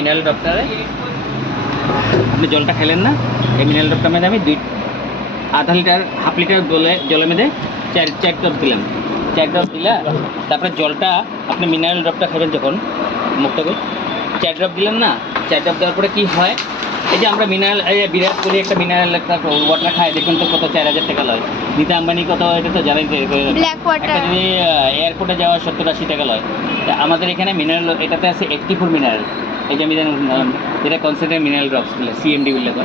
Mineral ড্রপটারে আপনি জলটা খেলেন না, এই মিনারেল ড্রপটার মধ্যে আমি আধা লিটার হাফ লিটার জলের মধ্যে চার ড্রপ দিলাম। 4 ড্রপ দিলা, তারপরে জলটা আপনি মিনারেল ড্রপটা খাবেন যখন মুখটা করে 4 ড্রপ দিলেন না, 4 ড্রপ দেওয়ার পরে কী হয়, এই যে আমরা মিনারেল বিরাট কোহলি একটা মিনারেল একটা ওয়াটার খাই, দেখুন তো কত 4000 টাকা লয়। নীতা আম্বানি কত, এটা তো জানেন, একটা যদি এয়ারপোর্টে যাওয়া 70-80 টাকা লয়। তা আমাদের এখানে মিনারেল এটাতে আছে 84 মিনারেল। এই যে আমি জানি যেটা কনসেন্ট্রেট মিনারেল ড্রপস বলে, সিএমডি বললে তো,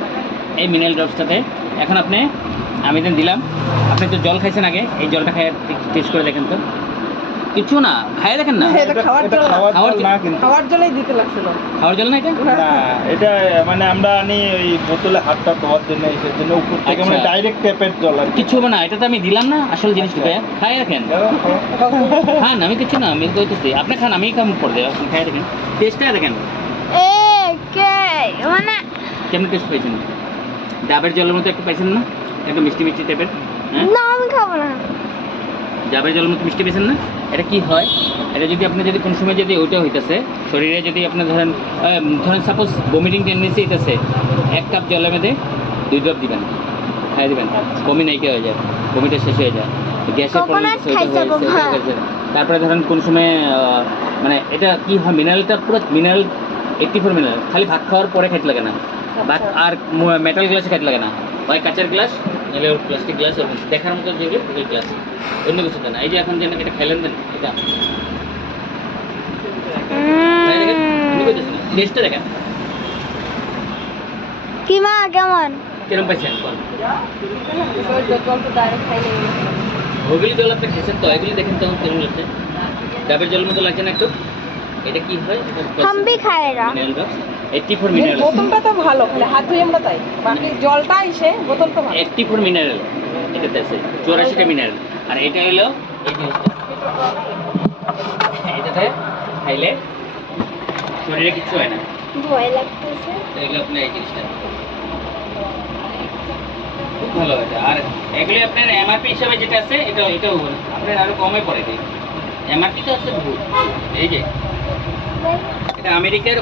এই মিনারেল ড্রপসটাতে এখন আমি যেন দিলাম। আপনি তো জল খাইছেন আগে, এই জলটা খাই টেস্ট করে দেখেন তো, কিছু না খাইয়ে দেখেন না। খাওয়ার জলই দিতে লাগছিল। খাওয়ার জল না এটা? না, এটা মানে আমরা আনি ওই বোতলে হাতটা ধোয়ার জন্য, এসের জন্য উপর থেকে মানে ডাইরেক্ট ট্যাপের জল আর কিছু হবে না, এটা তো আমি দিলাম না আসল জিনিসটা। খাই দেখেন, খান, আমি কিছু না, আমি কইতেছি আপনি খান, আমি কাম করে দেব, আপনি খাই দেখেন, টেস্টটা দেখেন মানে কেমন টেস্ট পাইছেন। ডাবের জলের মতো একটু পাইছেন না, একটু মিষ্টি মিষ্টি টাইপের। হ্যাঁ, না আমি খাবো না। ডাবের জলের মতো মিষ্টি পেয়েছেন না। এটা কি হয়, এটা যদি আপনি যদি কোনো সময় যদি ওইটা হইতেছে শরীরে, যদি আপনি ধরেন সাপোজ ভমিটিং টেন্ডেন্সি হইতেছে, 1 কাপ জলের মধ্যে 2 ড্রপ দিবেন, খাই দিবেন, বমি নাইকিয়া হয়ে যায়, বমিটা শেষ হয়ে যায়, গ্যাসের প্রবলেম। তারপরে ধরেন কোন সময় মানে এটা কি হয়, মিনারেলটা পুরো মিনারেল 84 মিনারেল, খালি ভাত খাওয়ার পরে খাইতে লাগে না, ভাত আর মেটাল গ্লাসে খাইতে লাগে না, হয় কাঁচের গ্লাস নাহলে ওর প্লাস্টিক গ্লাস, দেখার মতো যেগুলো ওই গ্লাস, অন্য কিছু না। এই যে এখন যেন এটা খাইলেন দেন, এটা টেস্টটা দেখেন কি মা কেমন কিরম পাইছেন। জল তো ডাইরেক্ট খাইলে ওগুলি জল আপনি খেয়েছেন তো, এগুলি দেখেন তখন কিরম লাগছে, ডাবের জলের মতো লাগছে না একটু। এটা কি হয়, हम भी खाएगा। মিনারেল ড্রপস 84 মিনারেল, বোতলটা তো ভালো, খালি হাত ধুই আমরা তাই, বাকি জলটা এসে বোতল তো ভালো। 84 মিনারেল এটাতে আছে, 84টা মিনারেল। আর এটা হলো এই জিনিসটা, এটাতে খাইলে শরীরে কিছু হয় না, ভয় লাগতেছে। এগুলো আপনার এই জিনিসটা খুব ভালো এটা। আর এগুলি আপনার এমআরপি হিসাবে যেটা আছে, এটাও আপনার আরো কমে পড়ে যায়। এমআরপি তো আছে বহুত, এই যে এটা আমেরিকার